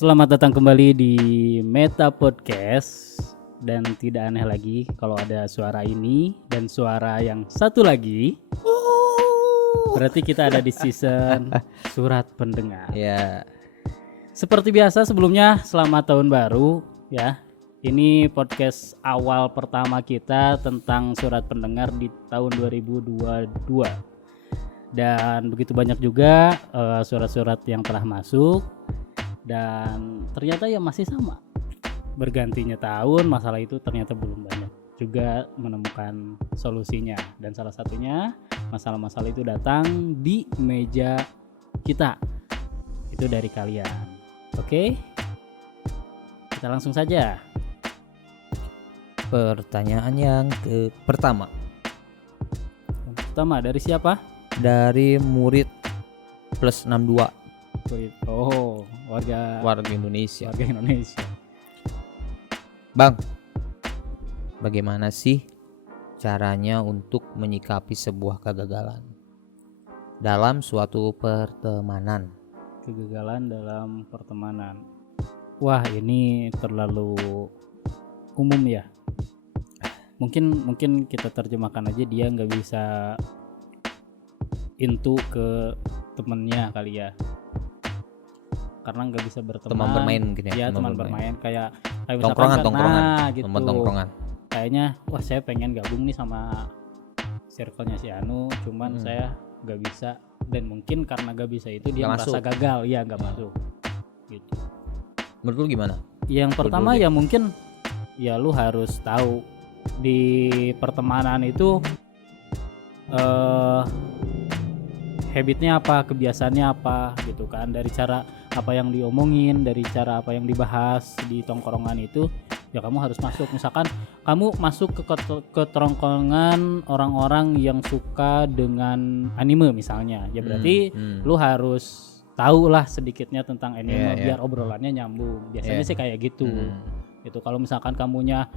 Selamat datang kembali di Meta Podcast. Dan tidak aneh lagi kalau ada suara ini dan suara yang satu lagi. Berarti kita ada di season Surat Pendengar. Ya, Seperti biasa sebelumnya selamat tahun baru ya. Ini podcast awal pertama kita tentang Surat Pendengar di tahun 2022. Dan begitu banyak juga surat-surat yang telah masuk. Dan ternyata ya masih sama, bergantinya tahun masalah itu ternyata belum banyak juga menemukan solusinya. Dan salah satunya masalah-masalah itu datang di meja kita, itu dari kalian. Oke, kita langsung saja. pertanyaan yang pertama Yang pertama dari siapa? dari murid plus 62 Oh, warga Indonesia. Indonesia. Bang, bagaimana sih caranya untuk menyikapi sebuah kegagalan dalam suatu pertemanan? Kegagalan dalam pertemanan. Wah, ini terlalu umum ya. Mungkin kita terjemahkan aja, dia nggak bisa into ke temennya kali ya, karena nggak bisa berteman. Teman bermain mungkin ya. Ya, teman bermain kayak misalkan Tongkrongan, nah, gitu. teman tongkrongan. Kayaknya wah saya pengen gabung nih sama circle-nya si Anu, cuman saya nggak bisa, dan mungkin karena nggak bisa itu dia Nggak merasa masuk. gagal, ya nggak masuk gitu. Menurut lu gimana? Yang pertama ya mungkin ya lu harus tahu di pertemanan itu habitnya apa, kebiasaannya apa gitu kan. Dari cara apa yang diomongin, dari cara apa yang dibahas di tongkrongan itu, ya kamu harus masuk. Misalkan kamu masuk ke tongkrongan orang-orang yang suka dengan anime misalnya, ya berarti lu harus tahu lah sedikitnya tentang anime biar obrolannya nyambung. Biasanya sih kayak gitu. Itu kalau misalkan kamunya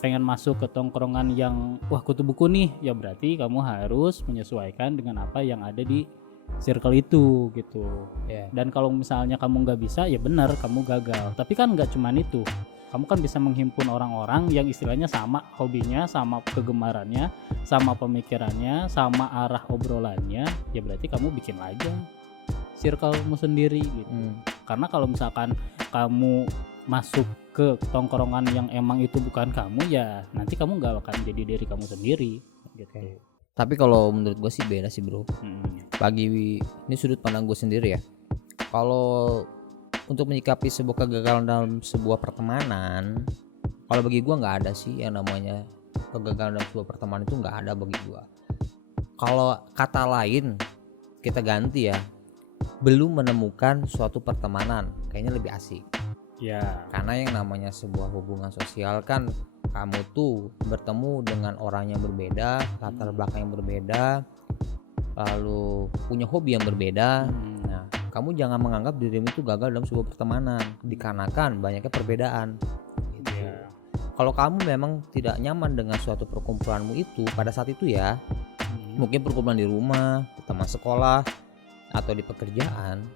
pengen masuk ke tongkrongan yang wah kutu buku nih, ya berarti kamu harus menyesuaikan dengan apa yang ada di circle itu gitu. Dan kalau misalnya kamu nggak bisa, ya benar kamu gagal. Tapi kan nggak cuman itu, kamu kan bisa menghimpun orang-orang yang istilahnya sama hobinya, sama kegemarannya, sama pemikirannya, sama arah obrolannya. Ya berarti kamu bikin aja circlemu sendiri gitu. Karena kalau misalkan kamu masuk ke tongkrongan yang emang itu bukan kamu, ya nanti kamu nggak akan jadi diri kamu sendiri gitu. Tapi kalau menurut gue sih beda sih bro. Bagi ini sudut pandang gue sendiri ya. Kalau untuk menyikapi sebuah kegagalan dalam sebuah pertemanan, kalau bagi gue nggak ada sih yang namanya kegagalan dalam sebuah pertemanan, itu nggak ada bagi gue. Kalau kata lain kita ganti ya, belum menemukan suatu pertemanan, kayaknya lebih asik. Ya. Karena yang namanya sebuah hubungan sosial kan kamu tuh bertemu dengan orang yang berbeda, latar belakang yang berbeda, lalu punya hobi yang berbeda. Nah, kamu jangan menganggap dirimu itu gagal dalam sebuah pertemanan dikarenakan banyaknya perbedaan gitu. Kalau kamu memang tidak nyaman dengan suatu perkumpulanmu itu pada saat itu ya, mungkin perkumpulan di rumah, teman sekolah, atau di pekerjaan,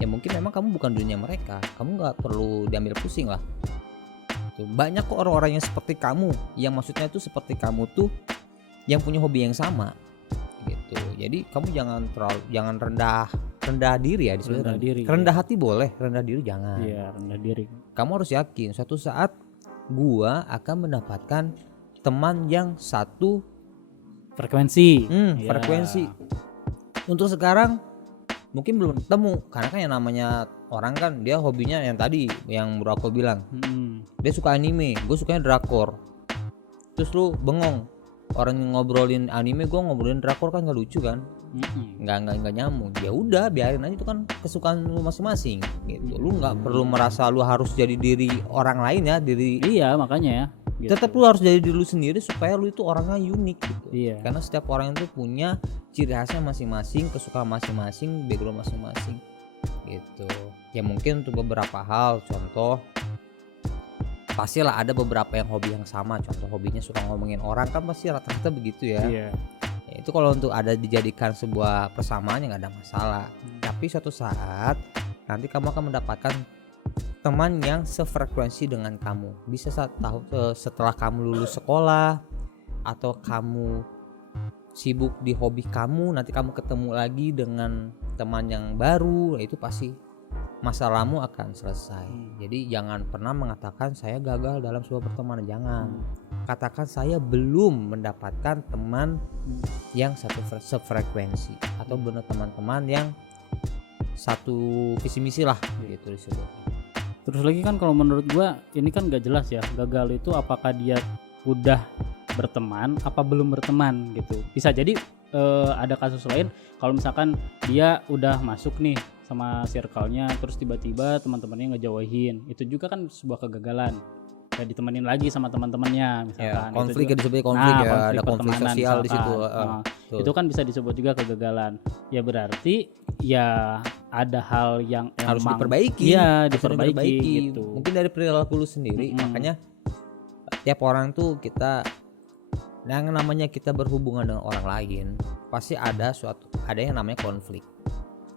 ya mungkin memang kamu bukan dunia mereka, kamu nggak perlu diambil pusing lah. Banyak kok orang-orang yang seperti kamu, yang maksudnya itu seperti kamu tuh, yang punya hobi yang sama gitu. Jadi kamu jangan rendah diri ya, rendah hati boleh, rendah diri jangan. Iya, rendah diri. Kamu harus yakin suatu saat gua akan mendapatkan teman yang satu frekuensi. Frekuensi. Untuk sekarang mungkin belum ketemu, karena kan yang namanya orang kan dia hobinya yang tadi yang bro aku bilang, dia suka anime, gue sukanya drakor. Terus lu bengong, orang yang ngobrolin anime, gue ngobrolin drakor, kan nggak lucu kan, nggak nyambung. Ya udah biarin aja, itu kan kesukaan lu masing-masing gitu. Lu nggak perlu merasa lu harus jadi diri orang lain ya, iya makanya ya gitu. Tetap lu harus jadi diri lu sendiri supaya lu itu orangnya unik gitu. Karena setiap orang itu punya ciri khasnya masing-masing, kesukaan masing-masing, background masing-masing gitu. Ya mungkin untuk beberapa hal, contoh pastilah ada beberapa yang hobi yang sama, contoh hobinya suka ngomongin orang, kan pasti rata-rata begitu ya. Ya itu kalau untuk ada dijadikan sebuah persamaan ya nggak ada masalah. Tapi suatu saat nanti kamu akan mendapatkan teman yang sefrekuensi dengan kamu. Bisa setelah kamu lulus sekolah atau kamu sibuk di hobi kamu, nanti kamu ketemu lagi dengan teman yang baru, itu pasti masalahmu akan selesai. Jadi jangan pernah mengatakan saya gagal dalam sebuah pertemanan, jangan. Katakan saya belum mendapatkan teman yang satu sefrekuensi atau benar teman-teman yang satu visi misi lah gitu disebutnya. Terus lagi kan kalau menurut gua ini kan gak jelas ya, gagal itu apakah dia udah berteman apa belum berteman gitu. Bisa jadi ada kasus lain kalau misalkan dia udah masuk nih sama circle-nya, terus tiba-tiba teman-temannya ngejauhin, itu juga kan sebuah kegagalan. Gak ditemenin lagi sama teman-temannya misalkan. Ya, konflik itu disebutnya konflik ya, ada konflik pertemanan sosial di situ. Itu kan bisa disebut juga kegagalan. Ya berarti ya ada hal yang harus emang diperbaiki. Iya, diperbaiki gitu. Mungkin dari perilaku lu sendiri, makanya tiap orang tuh yang namanya kita berhubungan dengan orang lain pasti ada yang namanya konflik.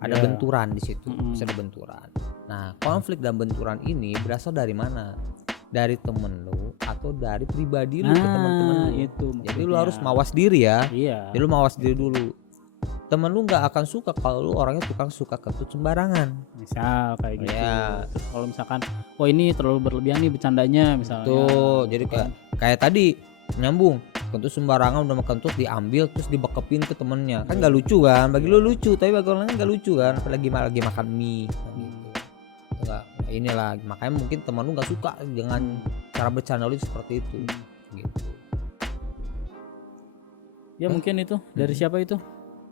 Ada benturan di situ, bisa ada benturan. Nah, konflik dan benturan ini berasal dari mana? Dari temen lu atau dari pribadi lu ke teman-teman lu. Itu jadi lu harus mawas diri ya. Iya. Jadi lu mawas diri dulu. Temen lu nggak akan suka kalau lu orangnya tukang suka kentut sembarangan. Misal kayak gitu. Ya. Terus kalau misalkan, oh ini terlalu berlebihan nih bercandanya misalnya. Tuh, jadi kayak tadi nyambung kentut sembarangan, udah makan kentut diambil terus dibekepin ke temennya, kan nggak lucu kan? Bagi lu lucu, tapi bagi orang lain nggak lucu kan? Apalagi lagi makan mie. Gitu. Enggak, inilah makanya mungkin teman lu nggak suka dengan cara bercanda lu seperti itu. Gitu. Ya mungkin itu dari siapa itu?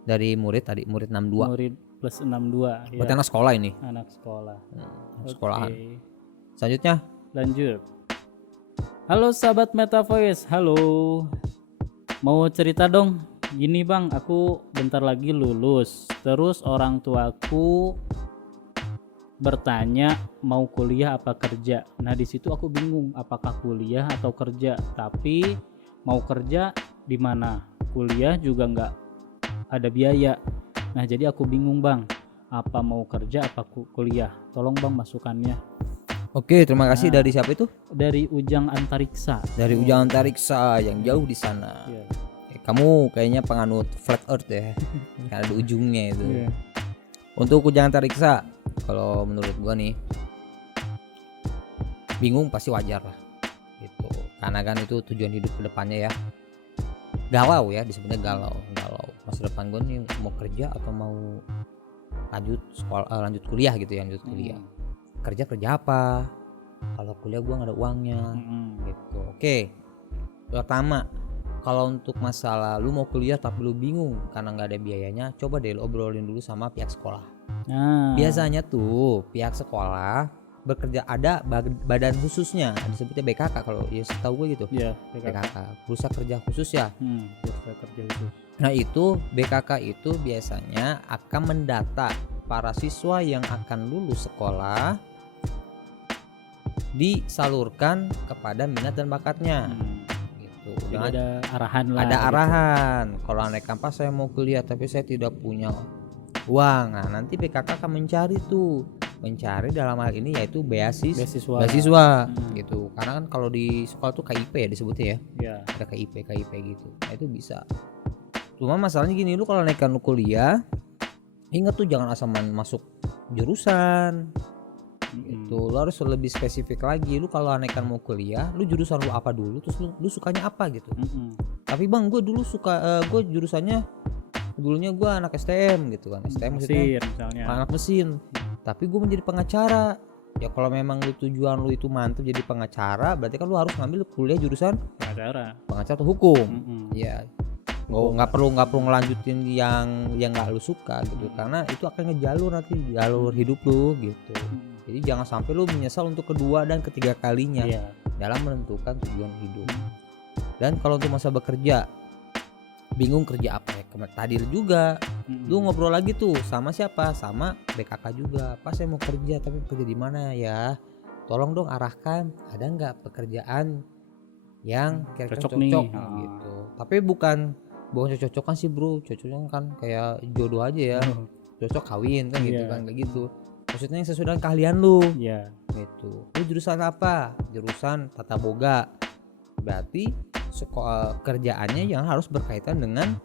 Dari murid tadi, murid 62. Murid plus 62. Berarti anak sekolah ini. Anak sekolah. Sekolahan. Oke. Selanjutnya Lanjut. Halo sahabat Meta Voice, halo. Mau cerita dong. Gini bang, aku bentar lagi lulus. Terus orang tuaku bertanya mau kuliah apa kerja. Nah di situ aku bingung apakah kuliah atau kerja. Tapi mau kerja di mana? Kuliah juga nggak ada biaya. Nah jadi aku bingung bang. Apa mau kerja apa kuliah? Tolong bang masukannya. Oke, terima kasih. Dari siapa itu? Dari Ujang Antariksa. Dari Ujang Antariksa yang jauh di sana. Iya. Kamu kayaknya penganut flat earth ya. Karena ada ujungnya itu. Iya. Untuk Ujang Antariksa, kalau menurut gua nih, bingung pasti wajar lah. Gitu. Karena kan itu tujuan hidup kedepannya ya. Galau ya, disebutnya galau. Masa depan gua nih mau kerja atau mau lanjut sekolah, lanjut kuliah gitu ya, lanjut kuliah. Kerja apa? Kalau kuliah gua nggak ada uangnya. Gitu. Oke. Pertama, kalau untuk masalah lu mau kuliah tapi lu bingung karena nggak ada biayanya, coba deh lu obrolin dulu sama pihak sekolah. Biasanya tuh pihak sekolah bekerja, ada badan khususnya, disebutnya BKK kalau ya setahu gue gitu. Iya, BKK, Bursa Kerja Khusus ya. Bursa Kerja Khusus. Nah itu BKK itu biasanya akan mendata para siswa yang akan lulus sekolah, disalurkan kepada minat dan bakatnya. Gitu. Jadi ada arahan lah. Ada arahan. Kalau anak kampas saya mau kuliah tapi saya tidak punya uang. Nah, nanti BKK akan mencari dalam hal ini yaitu beasiswa. Gitu. Karena kan kalau di sekolah tuh KIP ya disebutnya ya. Iya. Ada KIP gitu. Nah, itu bisa. Cuma masalahnya gini, lu kalau naikkan lu kuliah, ingat tuh jangan asal masuk jurusan. Itu lu harus lebih spesifik lagi. Lu kalau anehkan mau kuliah, lu jurusan lu apa dulu, terus lu sukanya apa gitu. Tapi bang, gue dulu suka gue jurusannya dulunya gue anak STM gitu kan. STM maksudnya misalnya. anak mesin. Tapi gue menjadi pengacara. Ya kalau memang lu tujuan lu itu mantap jadi pengacara, berarti kan lu harus ngambil kuliah jurusan pengacara atau hukum. Ya nggak perlu ngelanjutin yang nggak lu suka gitu, karena itu akan ngejalur nanti jalur hidup lu gitu. Jadi jangan sampai lu menyesal untuk kedua dan ketiga kalinya dalam menentukan tujuan hidup. Dan kalau untuk masa bekerja, bingung kerja apa ya, tadi juga lu ngobrol lagi tuh sama siapa, sama BKK juga. Pas saya mau kerja tapi kerja di mana ya, tolong dong arahkan, ada nggak pekerjaan yang kira-kira cocok gitu. Tapi bukan cocok-cocokan sih bro, cocoknya kan kayak jodoh aja ya, cocok kawin kan gitu kan, kayak gitu. maksudnya yang sesuai dengan keahlian lu Ya. gitu. Lu jurusan apa? Jurusan tata boga, berarti kerjaannya yang harus berkaitan dengan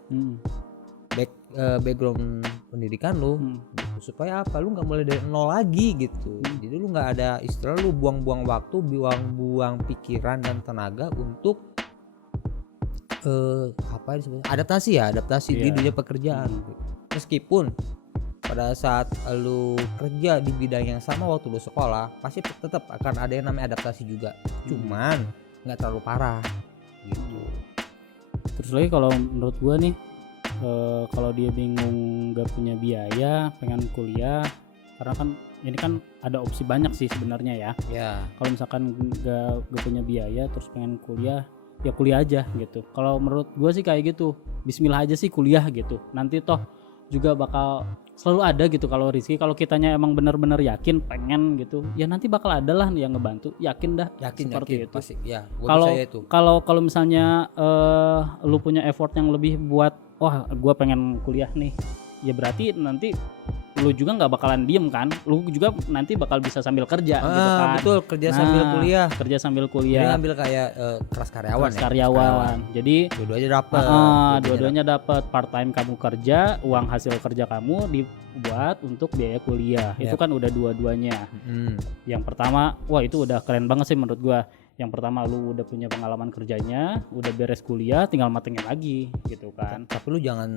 background pendidikan lu gitu. Supaya apa, lu nggak mulai dari nol lagi gitu. Jadi lu nggak ada istilah lu buang-buang waktu, buang-buang pikiran dan tenaga untuk apa disebutnya, adaptasi di dunia pekerjaan. Meskipun pada saat lu kerja di bidang yang sama waktu lu sekolah, pasti tetap akan ada yang namanya adaptasi juga, cuman nggak terlalu parah gitu. Terus lagi kalau menurut gua nih, kalau dia bingung gak punya biaya pengen kuliah, karena kan ini kan ada opsi banyak sih sebenarnya ya. Kalau misalkan gak punya biaya terus pengen kuliah, ya kuliah aja gitu. Kalau menurut gue sih kayak gitu, bismillah aja sih kuliah gitu, nanti toh juga bakal selalu ada gitu. Kalau rezeki, kalau kitanya emang benar-benar yakin pengen gitu, ya nanti bakal ada lah yang ngebantu, yakin seperti itu. Pasti ya, kalau misalnya lu punya effort yang lebih buat wah gue pengen kuliah nih, ya berarti nanti lu juga nggak bakalan diem kan, lu juga nanti bakal bisa sambil kerja gitu kan. Betul, kerja sambil kuliah. Jadi ambil kayak kelas karyawan. Jadi dua-duanya dapat part time, kamu kerja, uang hasil kerja kamu dibuat untuk biaya kuliah. Itu kan udah dua-duanya. Yang pertama, wah itu udah keren banget sih menurut gua. Yang pertama lu udah punya pengalaman kerjanya, udah beres kuliah, tinggal matengin lagi gitu kan. Tapi lu jangan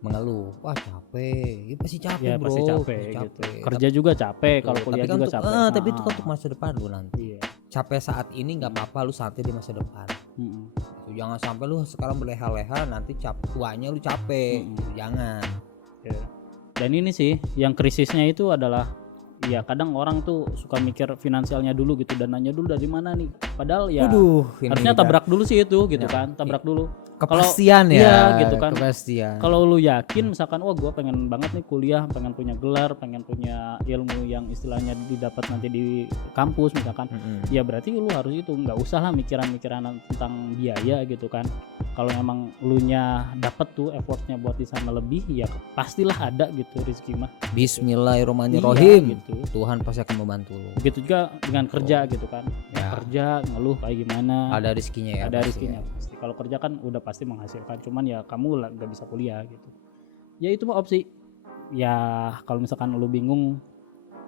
mengeluh, wah capek, ya pasti capek ya, bro, pasti capek gitu. Kerja juga capek, kalau kuliah juga capek. Tapi itu kan untuk masa depan lu nanti. Capek saat ini nggak apa-apa, lu santai di masa depan. Gitu. Jangan sampai lu sekarang berleha-leha, nanti tuanya lu capek. Jangan. Dan ini sih yang krisisnya itu adalah, ya kadang orang tuh suka mikir finansialnya dulu gitu, dananya dulu dari mana nih. Padahal ya harusnya tabrak dulu sih itu gitu kan, tabrak dulu. Kepastian gitu kan. Kepastian. Kalau lu yakin misalkan, wah gue pengen banget nih kuliah, pengen punya gelar, pengen punya ilmu yang istilahnya didapat nanti di kampus misalkan, ya berarti lu harus itu, nggak usah lah mikiran tentang biaya gitu kan. Kalau emang lu nya dapat tuh effortnya buat di sana lebih, ya pastilah ada gitu rezeki mah. Bismillahirrahmanirrahim. Gitu. Tuhan pasti akan membantu lu. Begitu juga dengan kerja gitu kan. Kerja ngeluh kayak gimana? Ada rezekinya ya. Ada rezekinya pasti. Kalau kerja kan udah pasti menghasilkan, cuman ya kamu nggak bisa kuliah gitu. Ya itu mah opsi. Ya kalau misalkan lu bingung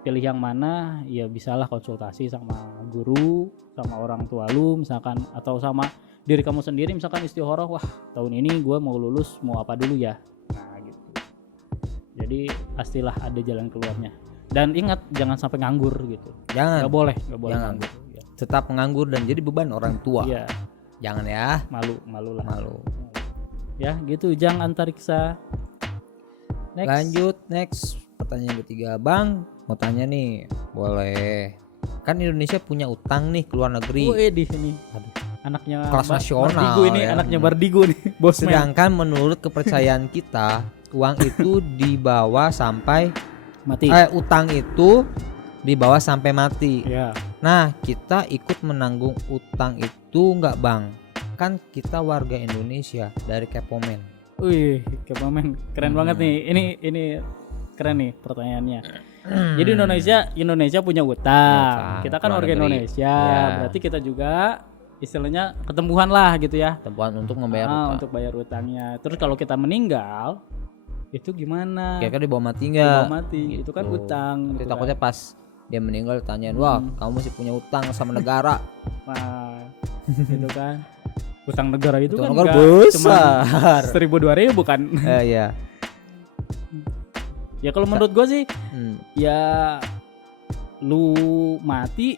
pilih yang mana, ya bisalah konsultasi sama guru, sama orang tua lu misalkan, atau sama diri kamu sendiri misalkan istikharah, wah tahun ini gue mau lulus, mau apa dulu ya. Nah gitu. Jadi pastilah ada jalan keluarnya. Dan ingat jangan sampai nganggur gitu. Jangan. Gak boleh nganggur. Tetap nganggur dan jadi beban orang tua. Iya. Jangan ya. Malu lah. Malu. Ya gitu, jangan antariksa. Next pertanyaan ketiga, Bang. Mau tanya nih, boleh? Kan Indonesia punya utang nih ke luar negeri. Di sini. Anaknya kelas nasional. Bardigo ini ya. Anaknya Bardigo nih, bos. Sedangkan menurut kepercayaan kita, uang itu dibawa sampai mati. Utang itu dibawa sampai mati. Ya. Nah, kita ikut menanggung utang itu enggak, Bang? Kan kita warga Indonesia dari Kepomen. Wih, Kepomen keren banget nih. Ini keren nih pertanyaannya. Jadi Indonesia punya utang. Kita kan warga Indonesia, berarti kita juga istilahnya ketempuhan lah gitu ya. Ketempuhan untuk membayar utang. Untuk bayar utangnya. Terus kalau kita meninggal, itu gimana? Kira-kira dibawa mati enggak? Dibawa mati, gitu. Itu kan utang. Gitu takutnya kan. Pas dia meninggal tanyain, wah kamu masih punya utang sama negara. Nah, gitu kan. Utang negara itu utang kan negara besar. 1.000-2.000 bukan? Iya. Ya kalau menurut gue sih, ya lu mati,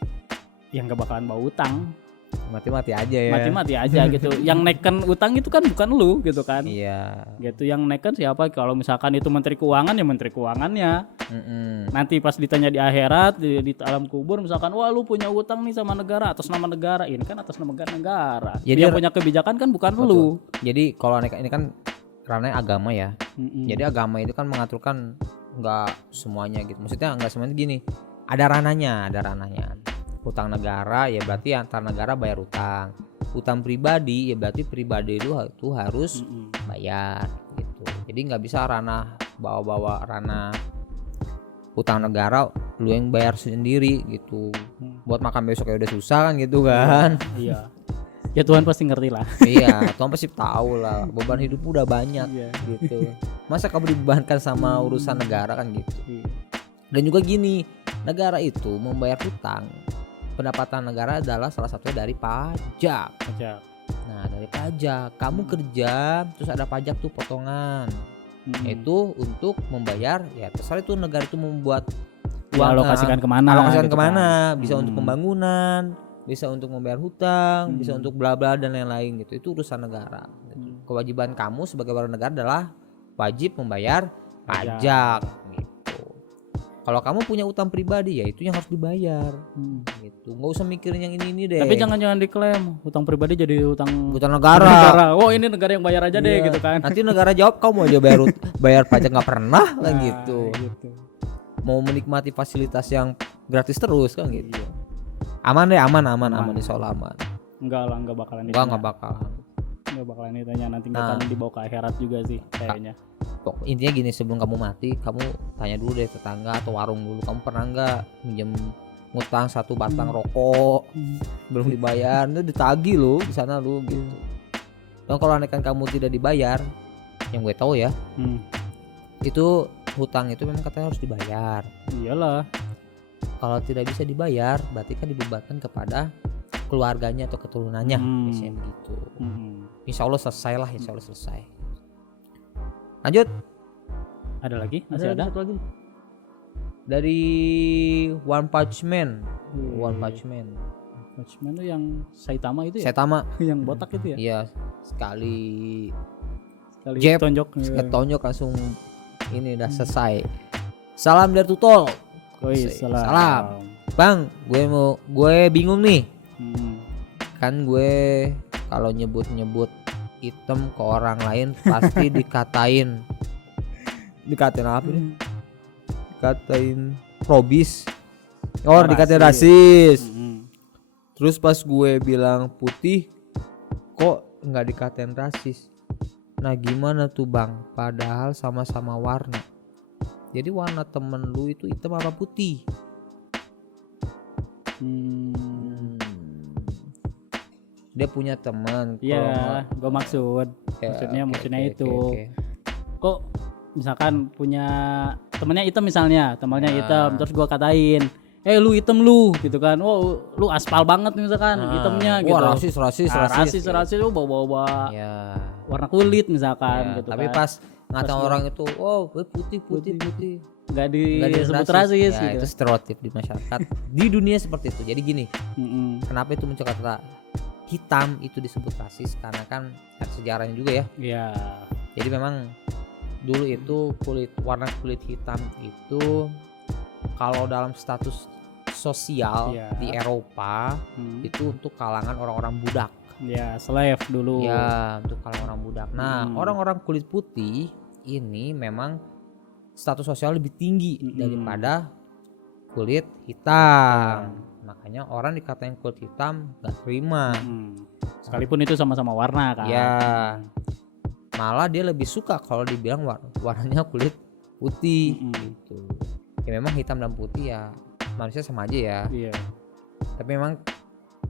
ya nggak bakalan bawa utang. Mati aja ya. Mati aja gitu. Yang naikkan utang itu kan bukan lu gitu kan. Iya. Gitu, yang naikkan siapa? Kalau misalkan itu Menteri Keuangan, ya Menteri Keuangannya. Nanti pas ditanya di akhirat, di alam kubur misalkan, wah lu punya utang nih sama negara, atas nama negara. Ini kan atas nama negara. Jadi yang punya kebijakan kan bukan betul. Lu. Jadi kalau ini kan ranahnya agama ya. Jadi agama itu kan mengaturkan nggak semuanya gitu. Maksudnya nggak semuanya gini. Ada ranahnya. Utang negara ya berarti antar negara bayar utang. Utang pribadi ya berarti pribadi itu harus bayar gitu. Jadi nggak bisa bawa ranah hutang negara lu yang bayar sendiri gitu. Buat makan besok ya udah susah kan gitu kan. Iya. Ya Tuhan pasti ngerti lah. Iya, Tuhan pasti tahu lah beban hidup udah banyak gitu. Masa kamu dibebankan sama urusan negara kan gitu. Dan juga gini, negara itu membayar hutang. Pendapatan negara adalah salah satunya dari pajak. Nah, dari pajak, kamu kerja terus ada pajak tuh potongan. Itu untuk membayar, ya terserah itu negara itu membuat uang alokasikan kemana? Alokasikan gitu kemana? kan. Bisa untuk pembangunan, bisa untuk membayar hutang, bisa untuk bla bla dan lain-lain gitu. Itu urusan negara. Kewajiban kamu sebagai warga negara adalah wajib membayar pajak gitu. Kalau kamu punya utang pribadi ya itu yang harus dibayar gitu. Nggak usah mikirin yang ini deh. Tapi jangan diklaim utang pribadi jadi utang negara. Oh ini negara yang bayar aja deh gitu kan. Nanti negara jawab kamu aja bayar pajak nggak pernah lah gitu. Mau menikmati fasilitas yang gratis terus kan gitu. Aman deh, aman insya Allah aman. Enggak bakalan ditanya nanti kamu dibawa ke akhirat juga sih kayaknya. Intinya gini, sebelum kamu mati kamu tanya dulu deh tetangga atau warung dulu, kamu pernah nggak minjem ngutang 1 batang rokok belum dibayar, itu ditagih lo di sana lo gitu. Dan kalau anekan kamu tidak dibayar, yang gue tahu ya, itu hutang itu memang katanya harus dibayar. Iyalah. Kalau tidak bisa dibayar, berarti kan dibebankan kepada keluarganya atau keturunannya, biasanya begitu. Insya Allah selesai lah, insya Allah selesai. Lanjut. Ada lagi? Masih ada? Satu lagi. Dari One Punch Man. One Punch Man itu yang Saitama itu ya? Saitama. Yang botak itu ya? Iya, sekali jab, tonjok langsung ini udah selesai. Salam dari Tutol. Salam. Bang, gue bingung nih. Kan gue kalau nyebut item ke orang lain pasti dikatain apa nih? Dikatain probis. Dikatain rasis. Terus pas gue bilang putih kok nggak dikatain rasis. Nah gimana tuh bang? Padahal sama-sama warna. Jadi warna temen lu itu hitam apa putih? Dia punya teman. Iya, gue maksudnya itu. Kok misalkan punya temennya hitam misalnya, hitam, terus gue katain, lu hitam lu, gitu kan? Oh, lu aspal banget misalkan, hitamnya gitu. Wah, rasis, lu bawa warna kulit misalkan, gitu. Tapi kan. Pas ngatain orang itu, putih. Nggak disebut rasis ya, gitu. Itu stereotip di masyarakat. Di dunia seperti itu. Jadi gini, kenapa itu muncul kata hitam itu disebut rasis, karena kan ada sejarahnya juga ya. Iya. Jadi memang dulu itu warna kulit hitam itu kalau dalam status sosial di Eropa itu untuk kalangan orang-orang budak. Ya, slave dulu. Ya, untuk kalangan orang budak. Nah, orang-orang kulit putih ini memang status sosial lebih tinggi daripada kulit hitam. Makanya orang dikatain kulit hitam gak terima. Sekalipun itu sama-sama warna kan. Ya. Malah dia lebih suka kalau dibilang warnanya kulit putih gitu. Ya memang hitam dan putih ya manusia sama aja ya. Iya. Tapi memang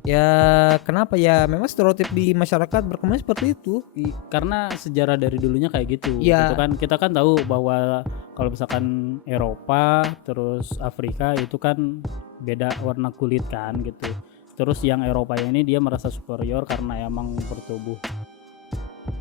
ya kenapa ya memang stereotip di masyarakat berkembang seperti itu. Karena sejarah dari dulunya kayak gitu. Ya. Gitu kan, kita kan tahu bahwa kalau misalkan Eropa terus Afrika itu kan beda warna kulit kan gitu. Terus yang Eropa ini dia merasa superior karena emang bertubuh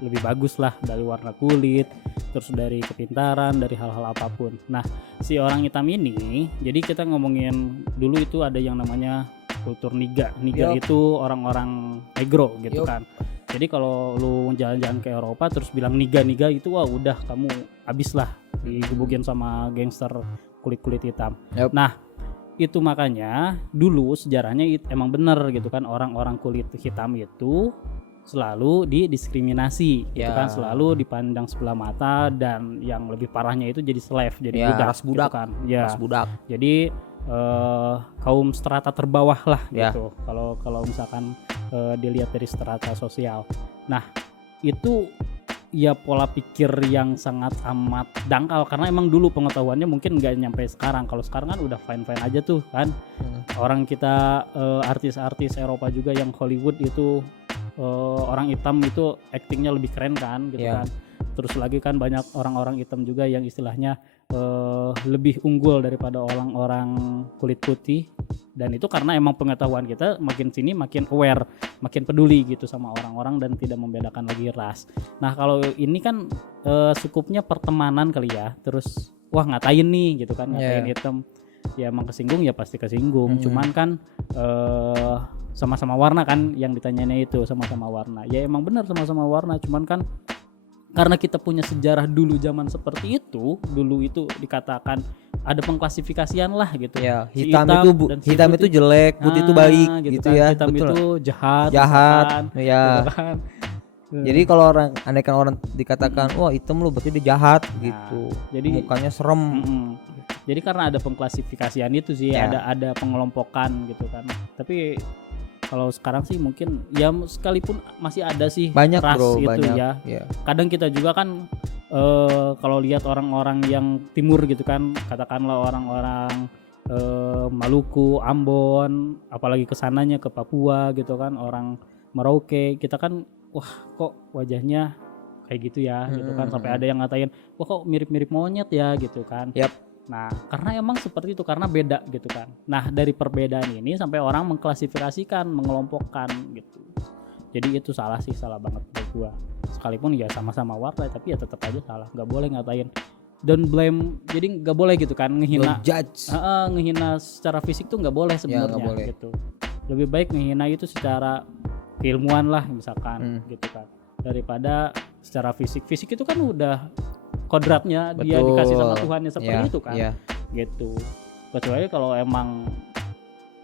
lebih bagus lah dari warna kulit, terus dari kepintaran, dari hal-hal apapun. Nah, si orang hitam ini, jadi kita ngomongin dulu itu ada yang namanya kultur niga. Niga itu orang-orang negro gitu kan. Jadi kalau lu jalan-jalan ke Eropa terus bilang niga itu wah udah kamu habis lah digebukin sama gangster kulit-kulit hitam. Nah, itu makanya dulu sejarahnya emang bener gitu kan, orang-orang kulit hitam itu selalu didiskriminasi gitu kan, selalu dipandang sebelah mata, dan yang lebih parahnya itu jadi slave, jadi budak gitu kan. Ras budak. Jadi kaum strata terbawah lah gitu. Kalau misalkan dilihat dari strata sosial. Nah, itu ya pola pikir yang sangat amat dangkal, karena emang dulu pengetahuannya mungkin nggak nyampe sekarang. Kalau sekarang kan udah fine aja tuh kan. Orang kita artis-artis Eropa juga yang Hollywood itu orang hitam itu actingnya lebih keren kan gitu kan. Terus lagi kan banyak orang-orang hitam juga yang istilahnya lebih unggul daripada orang-orang kulit putih, dan itu karena emang pengetahuan kita makin sini makin aware, makin peduli gitu sama orang-orang dan tidak membedakan lagi ras. Nah kalau ini kan cukupnya pertemanan kali ya, terus wah ngatain nih gitu kan, ngatain hitam, ya emang kesinggung ya pasti kesinggung. Cuman kan sama-sama warna kan yang ditanyanya itu, sama-sama warna. Ya emang benar sama-sama warna, cuman kan karena kita punya sejarah dulu zaman seperti itu, dulu itu dikatakan ada pengklasifikasian lah gitu. Ya, Si hitam itu jelek, putih itu baik gitu kan. ya. Hitam Betul. itu jahat. Jahat. Misalkan, Ya. gitu kan. Jadi kalau andaikan orang dikatakan wah hitam lu berarti dia jahat gitu. Jadi mukanya serem. Jadi karena ada pengklasifikasian itu sih, ada pengelompokan gitu kan. Tapi kalau sekarang sih mungkin ya sekalipun masih ada sih Banyak ras bro, itu banyak. ya. Kadang kita juga kan kalau lihat orang-orang yang timur gitu kan, katakanlah orang-orang Maluku, Ambon, apalagi kesananya ke Papua gitu kan, orang Merauke, kita kan wah kok wajahnya kayak gitu ya gitu kan, sampai ada yang ngatain wah kok mirip-mirip monyet ya gitu kan. Nah karena emang seperti itu, karena beda gitu kan. Nah dari perbedaan ini sampai orang mengklasifikasikan, mengelompokkan gitu. Jadi itu salah sih, salah banget menurut gua. Sekalipun ya sama-sama warna tapi ya tetap aja salah. Nggak boleh ngatain, don't blame, jadi nggak boleh gitu kan ngehina. Ngehina secara fisik tuh nggak boleh sebenarnya gitu. Lebih baik ngehina itu secara keilmuan lah misalkan gitu kan, daripada secara fisik. Fisik itu kan udah kodratnya, dia dikasih sama Tuhannya seperti itu kan gitu. Kecuali kalau emang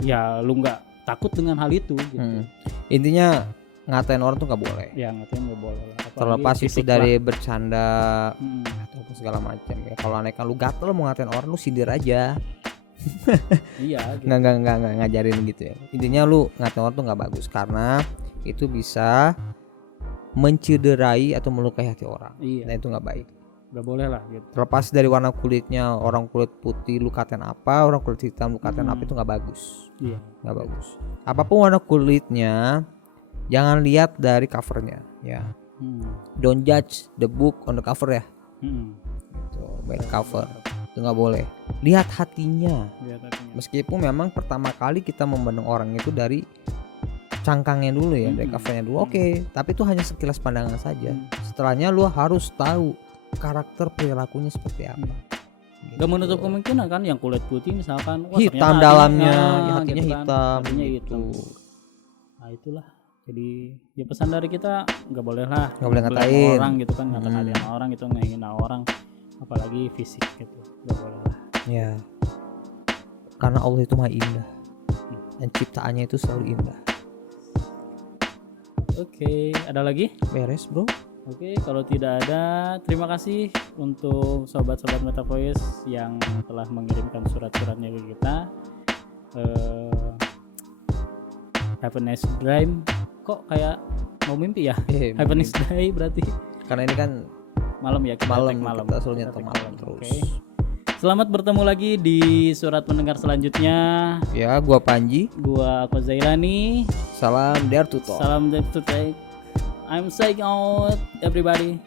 ya lu nggak takut dengan hal itu gitu. Intinya ngatain orang tuh nggak boleh. Ya ngatain nggak boleh lah. Terlepas itu dari bercanda atau segala macam ya. Kalau anehkan lu gatel mau ngatain orang, lu sindir aja. Iya gitu. nggak ngajarin gitu ya. Intinya lu ngatain orang tuh nggak bagus, karena itu bisa mencederai atau melukai hati orang. Nah itu nggak baik. Nggak boleh lah gitu. Terlepas dari warna kulitnya, orang kulit putih lu katain apa, orang kulit hitam lu katain apa, itu nggak bagus. Nggak bagus. Apapun warna kulitnya, jangan lihat dari covernya ya. Don't judge the book on the cover ya. Gitu, by the cover itu nggak boleh. Lihat hatinya. Meskipun memang pertama kali kita memandang orang itu dari cangkangnya dulu ya, dari covernya dulu. Oke, tapi itu hanya sekilas pandangan saja. Setelahnya lu harus tahu karakter perilakunya seperti apa. Gak menutup kemungkinan kan yang kulit putih misalkan hitam dalamnya, hatinya gitu hitam, kan, hatinya hitam. Nah itulah, jadi ya pesan dari kita nggak boleh lah, nggak boleh ngatain orang gitu kan, ngatain orang gitu, ngehina orang, apalagi fisik gitu, nggak boleh lah. Ya, karena Allah itu maha indah dan ciptaannya itu selalu indah. Oke, ada lagi? Beres bro. Oke, kalau tidak ada, terima kasih untuk sobat-sobat Meta Voice yang telah mengirimkan surat-suratnya ke kita. Have a nice dream. Kok kayak mau mimpi ya? Have a nice day berarti. Karena ini kan malam ya, malam. Kita selalu nyetel malam terus. Okay. Selamat bertemu lagi di surat pendengar selanjutnya. Ya, gua Panji, gua Ako Zailani. Salam Dare to Talk. Salam Dare to Talk. I'm saying out everybody.